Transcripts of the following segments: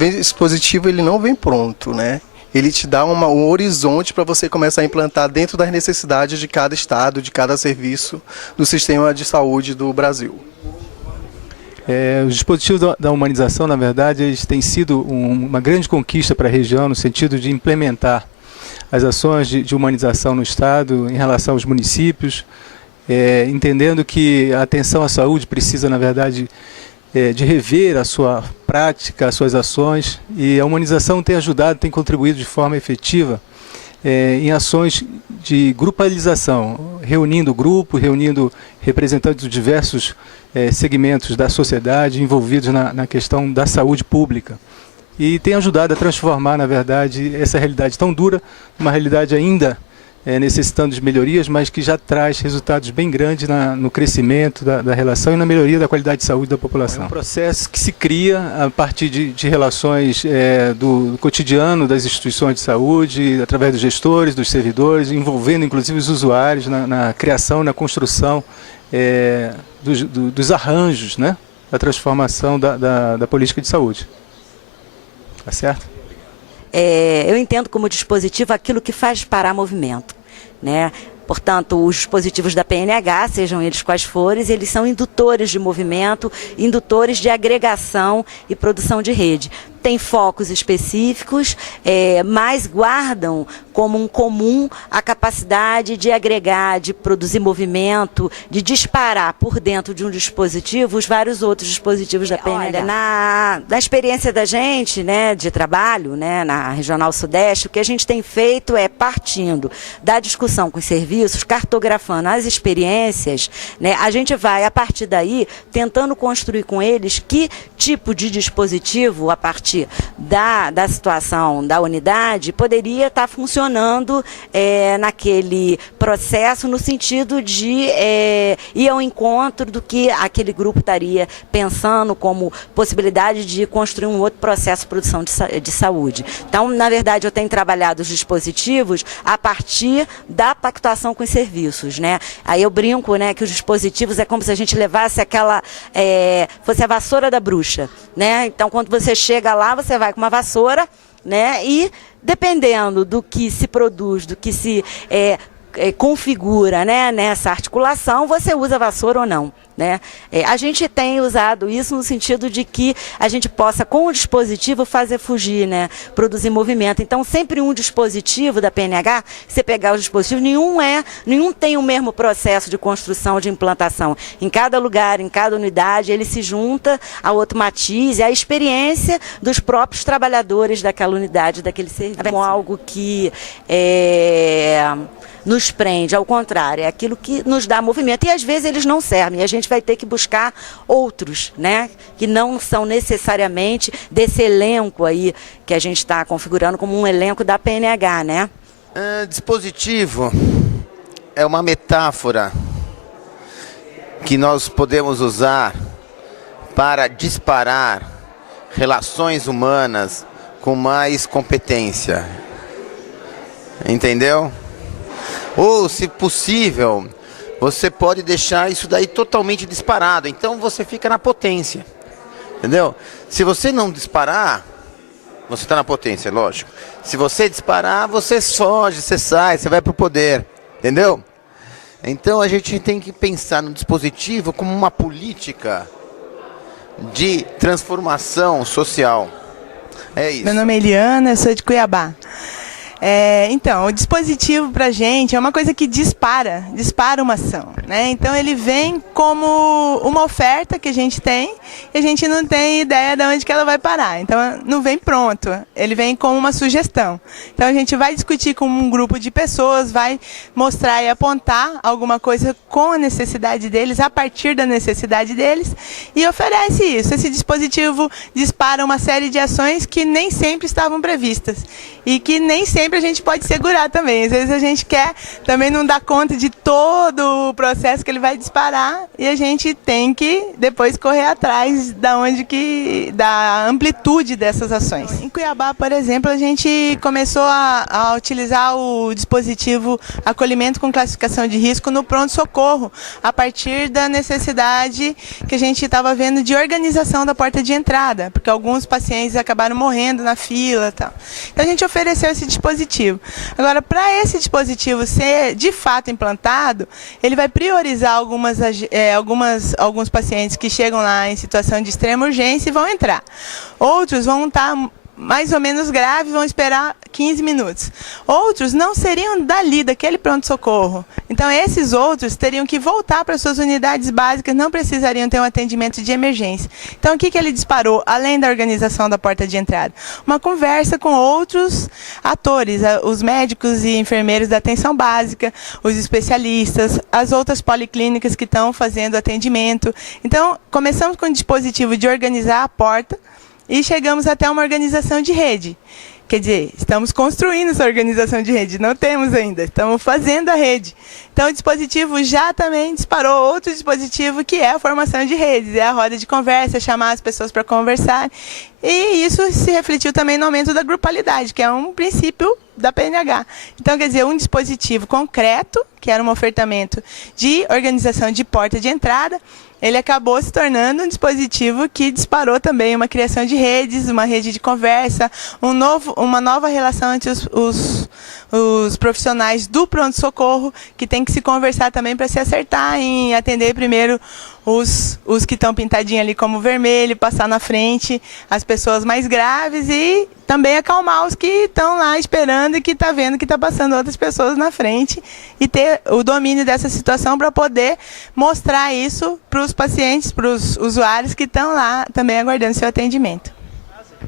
Esse dispositivo ele não vem pronto, né? Ele te dá um horizonte para você começar a implantar dentro das necessidades de cada estado, de cada serviço do sistema de saúde do Brasil. Os dispositivos da humanização, na verdade, eles têm sido uma grande conquista para a região no sentido de implementar as ações de humanização no estado em relação aos municípios, entendendo que a atenção à saúde precisa, na verdade, de rever a sua prática, as suas ações, e a humanização tem ajudado, tem contribuído de forma efetiva em ações de grupalização, reunindo grupo, reunindo representantes de diversos segmentos da sociedade envolvidos na questão da saúde pública. E tem ajudado a transformar, na verdade, essa realidade tão dura, uma realidade ainda necessitando de melhorias, mas que já traz resultados bem grandes no crescimento da relação e na melhoria da qualidade de saúde da população. É um processo que se cria a partir de relações do cotidiano das instituições de saúde, através dos gestores, dos servidores, envolvendo inclusive os usuários na criação, na construção dos arranjos, né, da transformação da política de saúde. Tá certo? Eu entendo como dispositivo aquilo que faz parar movimento, né? Portanto, os dispositivos da PNH, sejam eles quais forem, eles são indutores de movimento, indutores de agregação e produção de rede. Tem focos específicos, mas guardam como um comum a capacidade de agregar, de produzir movimento, de disparar por dentro de um dispositivo os vários outros dispositivos da PNH. Olha, na experiência da gente, né, de trabalho, né, na Regional Sudeste, o que a gente tem feito é partindo da discussão com os serviços, cartografando as experiências, né, a gente vai, a partir daí, tentando construir com eles que tipo de dispositivo, a partir da situação da unidade, poderia estar funcionando naquele processo no sentido de ir ao encontro do que aquele grupo estaria pensando como possibilidade de construir um outro processo de produção de saúde. Então, na verdade, eu tenho trabalhado os dispositivos a partir da pactuação com os serviços, né? Aí eu brinco, né, que os dispositivos é como se a gente levasse fosse a vassoura da bruxa, né? Então, quando você chega lá, você vai com uma vassoura, né? E dependendo do que se produz, do que se configura, né, nessa articulação, você usa a vassoura ou não, né? A gente tem usado isso no sentido de que a gente possa, com o dispositivo, fazer fugir, né, produzir movimento. Então, sempre um dispositivo da PNH, você pegar os dispositivos, nenhum tem o mesmo processo de construção, de implantação. Em cada lugar, em cada unidade, ele se junta a outro matiz, a experiência dos próprios trabalhadores daquela unidade, daquele serviço. Como algo que nos prende, ao contrário, é aquilo que nos dá movimento. E às vezes eles não servem, e a gente vai ter que buscar outros, né, que não são necessariamente desse elenco aí que a gente está configurando como um elenco da PNH, né? Dispositivo é uma metáfora que nós podemos usar para disparar relações humanas com mais competência. Entendeu? Ou, se possível, você pode deixar isso daí totalmente disparado. Então você fica na potência. Entendeu? Se você não disparar, você está na potência, lógico. Se você disparar, você foge, você sai, você vai para o poder. Entendeu? Então a gente tem que pensar no dispositivo como uma política de transformação social. É isso. Meu nome é Eliana, eu sou de Cuiabá. Então, o dispositivo para a gente é uma coisa que dispara uma ação, né? Então ele vem como uma oferta que a gente tem e a gente não tem ideia de onde que ela vai parar. Então não vem pronto, ele vem como uma sugestão. Então a gente vai discutir com um grupo de pessoas, vai mostrar e apontar alguma coisa com a necessidade deles, a partir da necessidade deles, e oferece isso. Esse dispositivo dispara uma série de ações que nem sempre estavam previstas e que nem sempre sempre a gente pode segurar também. Às vezes a gente quer também não dar conta de todo o processo que ele vai disparar e a gente tem que depois correr atrás da amplitude dessas ações. Em Cuiabá, por exemplo, a gente começou a utilizar o dispositivo acolhimento com classificação de risco no pronto-socorro, a partir da necessidade que a gente estava vendo de organização da porta de entrada, porque alguns pacientes acabaram morrendo na fila e tal. Então a gente ofereceu esse dispositivo. Agora, para esse dispositivo ser de fato implantado, ele vai priorizar alguns pacientes que chegam lá em situação de extrema urgência e vão entrar. Outros vão estar mais ou menos graves, vão esperar 15 minutos. Outros não seriam daquele pronto-socorro. Então, esses outros teriam que voltar para suas unidades básicas, não precisariam ter um atendimento de emergência. Então, o que ele disparou, além da organização da porta de entrada? Uma conversa com outros atores, os médicos e enfermeiros da atenção básica, os especialistas, as outras policlínicas que estão fazendo atendimento. Então, começamos com o dispositivo de organizar a porta, e chegamos até uma organização de rede. Quer dizer, estamos construindo essa organização de rede, não temos ainda, estamos fazendo a rede. Então o dispositivo já também disparou outro dispositivo que é a formação de redes, é a roda de conversa, chamar as pessoas para conversar. E isso se refletiu também no aumento da grupalidade, que é um princípio da PNH. Então, quer dizer, um dispositivo concreto, que era um ofertamento de organização de porta de entrada, ele acabou se tornando um dispositivo que disparou também uma criação de redes, uma rede de conversa, uma nova relação entre os profissionais do pronto-socorro, que tem que se conversar também para se acertar em atender primeiro os que estão pintadinhos ali como vermelho, passar na frente as pessoas mais graves e também acalmar os que estão lá esperando e que estão vendo que está passando outras pessoas na frente e ter o domínio dessa situação para poder mostrar isso para os pacientes, para os usuários que estão lá também aguardando seu atendimento.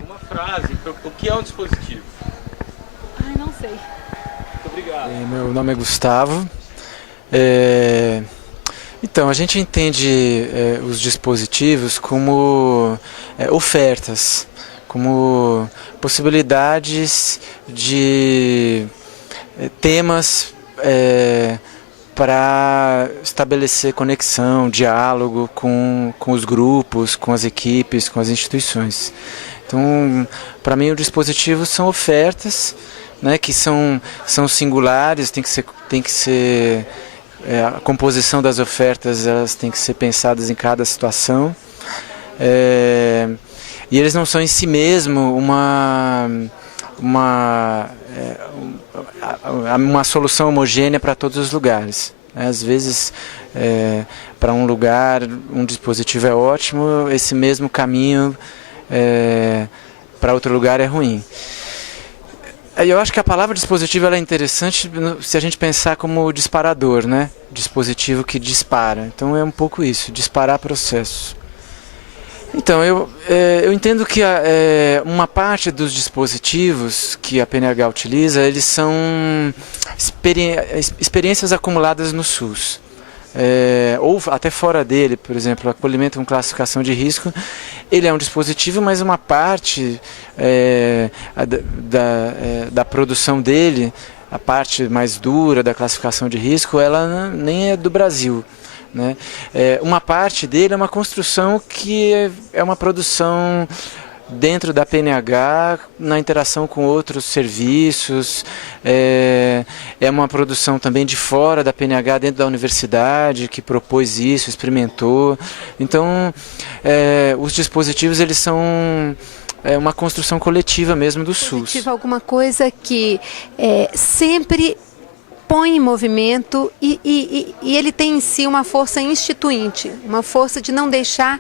Uma frase, o que é um dispositivo? Ai, não sei. Muito obrigado. Meu nome é Gustavo. Então, a gente entende os dispositivos como ofertas, como possibilidades de temas para estabelecer conexão, diálogo com os grupos, com as equipes, com as instituições. Então, para mim, o dispositivo são ofertas, né, que são singulares, tem que ser a composição das ofertas, elas têm que ser pensadas em cada situação. E eles não são em si mesmo uma solução homogênea para todos os lugares. Às vezes, para um lugar, um dispositivo é ótimo, esse mesmo caminho para outro lugar é ruim. Eu acho que a palavra dispositivo ela é interessante se a gente pensar como disparador, né? Dispositivo que dispara. Então é um pouco isso, disparar processos. Então, eu entendo que uma parte dos dispositivos que a PNH utiliza, eles são experiências acumuladas no SUS. Ou até fora dele, por exemplo, o acolhimento com classificação de risco, ele é um dispositivo, mas uma parte da produção dele, a parte mais dura da classificação de risco, ela nem é do Brasil, né? Uma parte dele é uma construção que é uma produção dentro da PNH, na interação com outros serviços, é uma produção também de fora da PNH, dentro da universidade, que propôs isso, experimentou. Então, os dispositivos, eles são uma construção coletiva mesmo do SUS. Alguma coisa que sempre põe em movimento e ele tem em si uma força instituinte, uma força de não deixar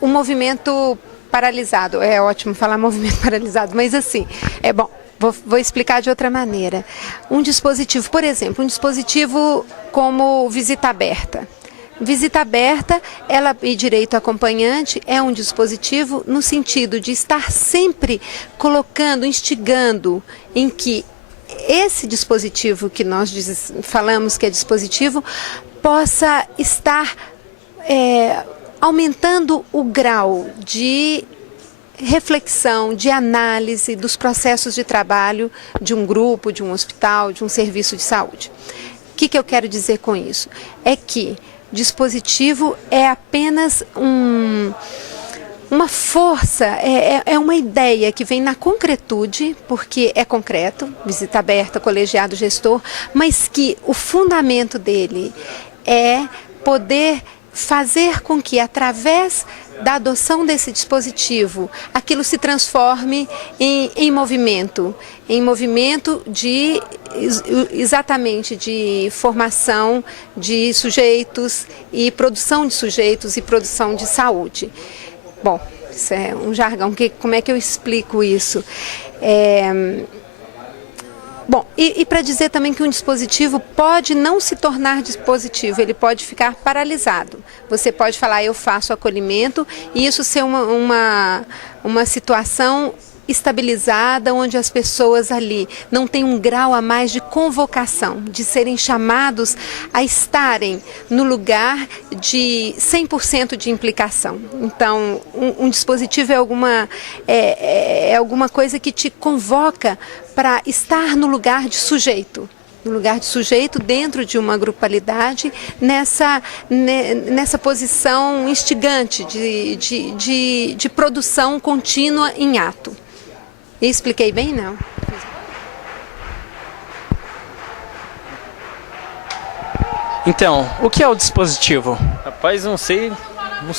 o movimento paralisado. É ótimo falar movimento paralisado, mas assim, bom, vou explicar de outra maneira. Um dispositivo, por exemplo, um dispositivo como visita aberta. Visita aberta, e direito acompanhante, é um dispositivo no sentido de estar sempre colocando, instigando em que esse dispositivo que nós falamos que é dispositivo, possa estar aumentando o grau de reflexão, de análise dos processos de trabalho de um grupo, de um hospital, de um serviço de saúde. O que eu quero dizer com isso? É que dispositivo é apenas uma força, é uma ideia que vem na concretude, porque é concreto, visita aberta, colegiado, gestor, mas que o fundamento dele é poder fazer com que, através da adoção desse dispositivo, aquilo se transforme em movimento de exatamente de formação de sujeitos e produção de sujeitos e produção de saúde. Bom, isso é um jargão, como é que eu explico isso? Bom, e para dizer também que um dispositivo pode não se tornar dispositivo, ele pode ficar paralisado. Você pode falar, eu faço acolhimento, e isso ser uma situação estabilizada, onde as pessoas ali não têm um grau a mais de convocação, de serem chamados a estarem no lugar de 100% de implicação. Então, um dispositivo é alguma coisa que te convoca para estar no lugar de sujeito. No lugar de sujeito dentro de uma grupalidade, nessa posição instigante de produção contínua em ato. Expliquei bem, não? Então, o que é o dispositivo? Rapaz, não sei. Não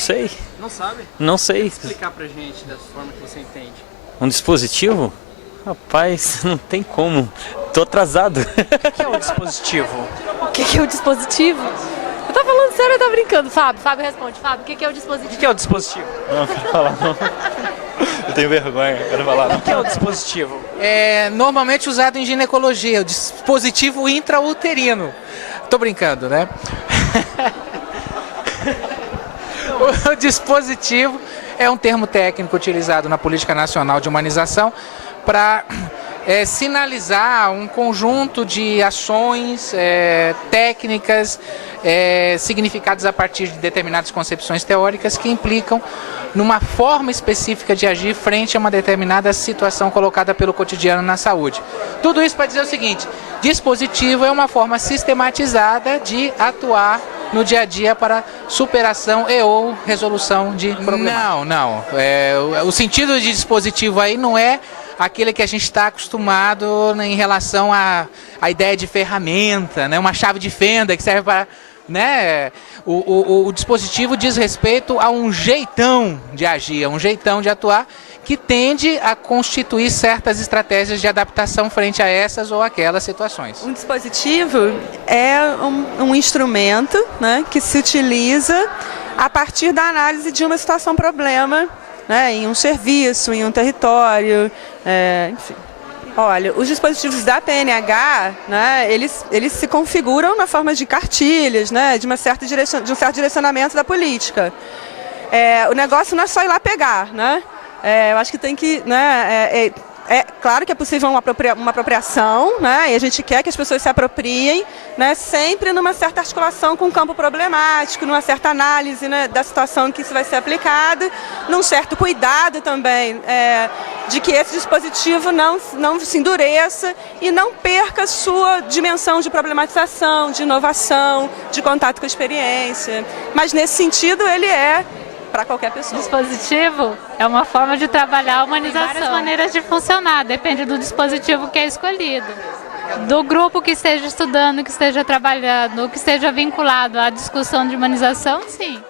sabe? Não sei. Explicar pra gente da forma que você entende. Um dispositivo? Rapaz, não tem como. Tô atrasado. O que é o dispositivo? O que é o dispositivo? Eu tô falando sério ou tá brincando, Fábio? Fábio responde. Fábio, o que é o dispositivo? O que é o dispositivo? Não, quero falar não. Eu tenho vergonha, quero falar não. O que é o dispositivo? É normalmente usado em ginecologia, o dispositivo intrauterino. Tô brincando, né? O dispositivo é um termo técnico utilizado na Política Nacional de Humanização para sinalizar um conjunto de ações, técnicas, significadas a partir de determinadas concepções teóricas que implicam numa forma específica de agir frente a uma determinada situação colocada pelo cotidiano na saúde. Tudo isso para dizer o seguinte: dispositivo é uma forma sistematizada de atuar no dia a dia para superação e ou resolução de problemas. Não. O sentido de dispositivo aí não é aquele que a gente está acostumado em relação à ideia de ferramenta, né? Uma chave de fenda que serve para... Né? O dispositivo diz respeito a um jeitão de agir, a um jeitão de atuar que tende a constituir certas estratégias de adaptação frente a essas ou aquelas situações. Um dispositivo é um instrumento, né, que se utiliza a partir da análise de uma situação-problema, né, em um serviço, em um território, enfim. Olha, os dispositivos da PNH, né, eles se configuram na forma de cartilhas, né, de um certo direcionamento da política. O negócio não é só ir lá pegar, né? Eu acho que tem que... Né, é claro que é possível uma apropriação, né, e a gente quer que as pessoas se apropriem, né, sempre numa certa articulação com o campo problemático, numa certa análise, né, da situação em que isso vai ser aplicado, num certo cuidado também de que esse dispositivo não se endureça e não perca sua dimensão de problematização, de inovação, de contato com a experiência. Mas nesse sentido ele é para qualquer pessoa. Dispositivo é uma forma de trabalhar a humanização. Tem várias maneiras de funcionar, depende do dispositivo que é escolhido. Do grupo que esteja estudando, que esteja trabalhando, que esteja vinculado à discussão de humanização, sim.